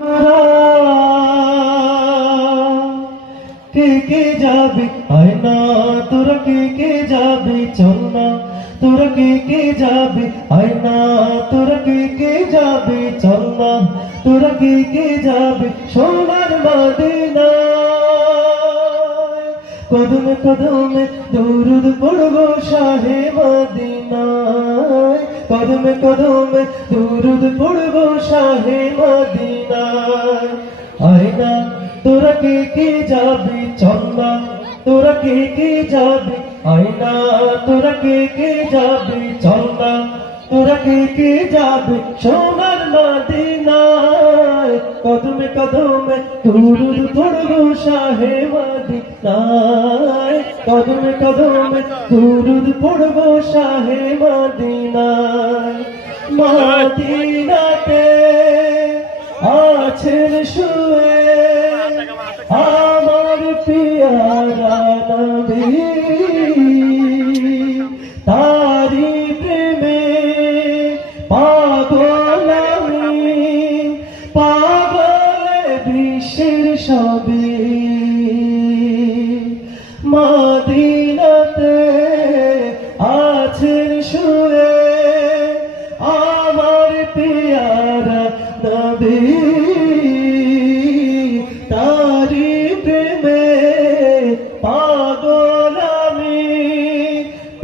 কে কে যাবে আয়না তোরা কে কে যাবে চল না তোরা কে কে যাবে আয়না তোরা কে কে যাবে চল না তোরা কে কে যাবে সোনার মদিনা কদমে কদমে দুরুদ পড়বো শাহে মদিনায় কদমে কদমে দুরুদ পড়বো শাহে মদিনায় আয়না তোরা কে কে যাবে চল না তোরা কে কে যাবে আয়না তোরা কে কে যাবে চল না তোরা কে কে যাবে সোনার মদিনায় কদমে কদমে দুরুদ পড়বো শাহে মদিনায় কদমে কদমে দুরুদ পড়বো শাহে মদিনায় মদিনাতে আছেন শুয়ে আমার পিয়ারা নবী তারি প্রেমে পাগল আমি পাগল বিশ্বের সবে মদিনাতে আছেন শুয়ে আমার পিয়ারা নবী তারি প্রেমে পাগল আমি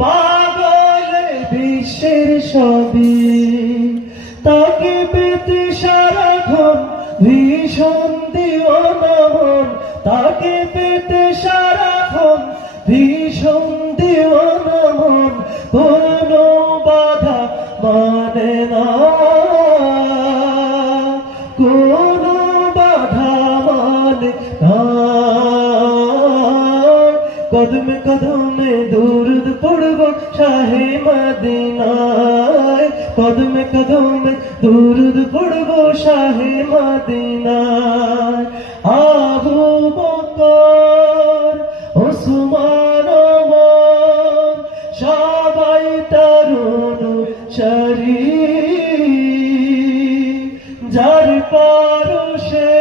পাগল বিশ্বের সবই তাকে পেতে সারাক্ষণ ভীষণ দিওয়ানা মন তাকে পেতে সারাক্ষণ ভীষণ দিওয়ানা মন কোনো বাধা মানে না কোনো বাধা মানে না কদমে কদমে দুরুদ পড়বো শাহে মদিনায় কদমে কদমে দুরুদ পড়বো শাহে মদিনায় আবু বকর ওসমান ওমর সবাই তরুণ শরীর যার পরশে